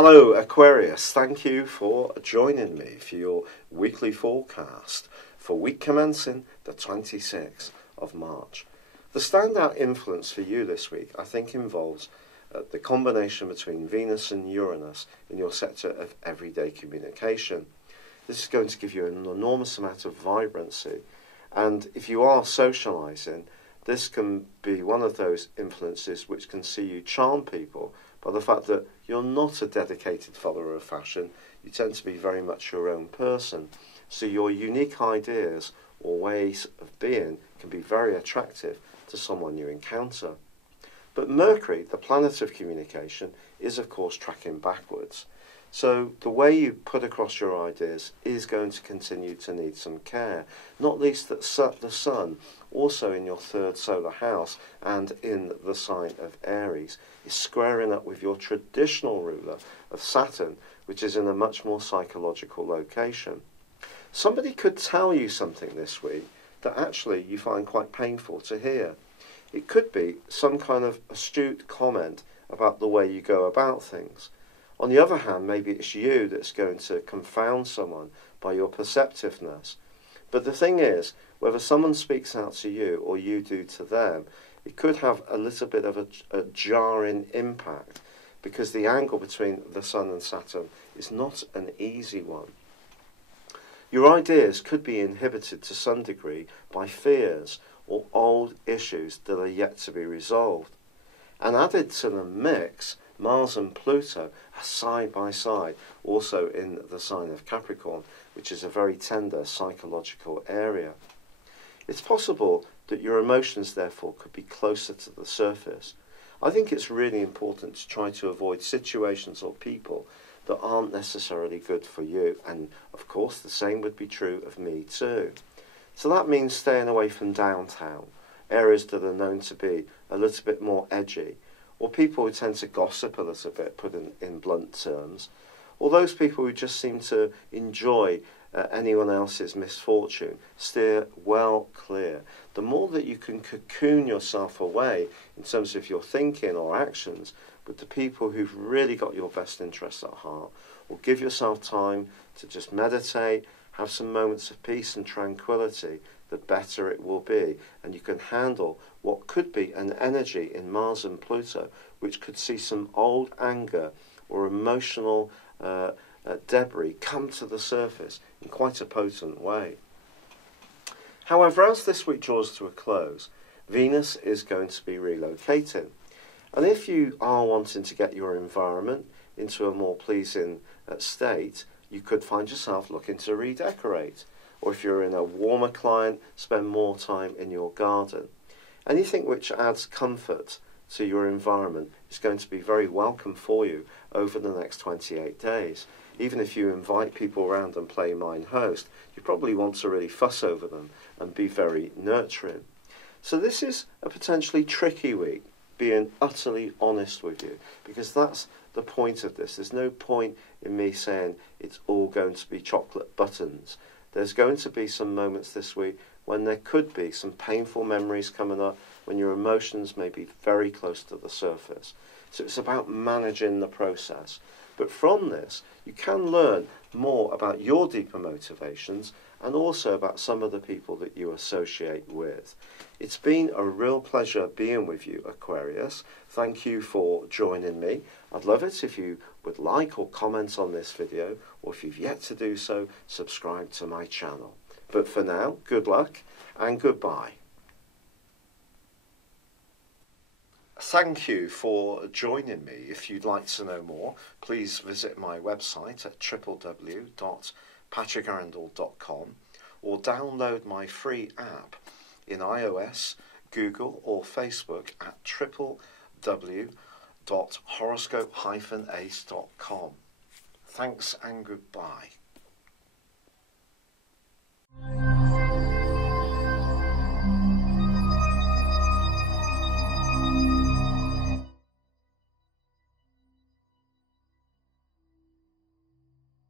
Hello Aquarius, thank you for joining me for your weekly forecast for week commencing the 26th of March. The standout influence for you this week I think involves the combination between Venus and Uranus in your sector of everyday communication. This is going to give you an enormous amount of vibrancy, and if you are socialising, this can be one of those influences which can see you charm people by the fact that you're not a dedicated follower of fashion. You tend to be very much your own person. So your unique ideas or ways of being can be very attractive to someone you encounter. But Mercury, the planet of communication, is of course tracking backwards. So the way you put across your ideas is going to continue to need some care, not least that the Sun, also in your third solar house and in the sign of Aries, is squaring up with your traditional ruler of Saturn, which is in a much more psychological location. Somebody could tell you something this week that actually you find quite painful to hear. It could be some kind of astute comment about the way you go about things. On the other hand, maybe it's you that's going to confound someone by your perceptiveness. But the thing is, whether someone speaks out to you or you do to them, it could have a little bit of a jarring impact, because the angle between the Sun and Saturn is not an easy one. Your ideas could be inhibited to some degree by fears or old issues that are yet to be resolved. And added to the mix, Mars and Pluto are side by side, also in the sign of Capricorn, which is a very tender psychological area. It's possible that your emotions, therefore, could be closer to the surface. I think it's really important to try to avoid situations or people that aren't necessarily good for you, and of course the same would be true of me too. So that means staying away from downtown, areas that are known to be a little bit more edgy, or people who tend to gossip a little bit, put in blunt terms, or those people who just seem to enjoy anyone else's misfortune. Steer well clear. The more that you can cocoon yourself away in terms of your thinking or actions with the people who've really got your best interests at heart, or give yourself time to just meditate, have some moments of peace and tranquility, the better it will be. And you can handle what could be an energy in Mars and Pluto, which could see some old anger or emotional debris come to the surface in quite a potent way. However, as this week draws to a close, Venus is going to be relocating. And if you are wanting to get your environment into a more pleasing state, you could find yourself looking to redecorate. Or if you're in a warmer climate, spend more time in your garden. Anything which adds comfort to your environment is going to be very welcome for you over the next 28 days. Even if you invite people around and play mine host, you probably want to really fuss over them and be very nurturing. So this is a potentially tricky week, being utterly honest with you, because that's the point of this. There's no point in me saying it's all going to be chocolate buttons. There's going to be some moments this week when there could be some painful memories coming up, when your emotions may be very close to the surface. So it's about managing the process. But from this, you can learn more about your deeper motivations and also about some of the people that you associate with. It's been a real pleasure being with you, Aquarius. Thank you for joining me. I'd love it if you would like or comment on this video, or if you've yet to do so, subscribe to my channel. But for now, good luck and goodbye. Thank you for joining me. If you'd like to know more, please visit my website at www.patrickarundell.com or download my free app in iOS, Google or Facebook at www.horoscope-ace.com. Thanks and goodbye.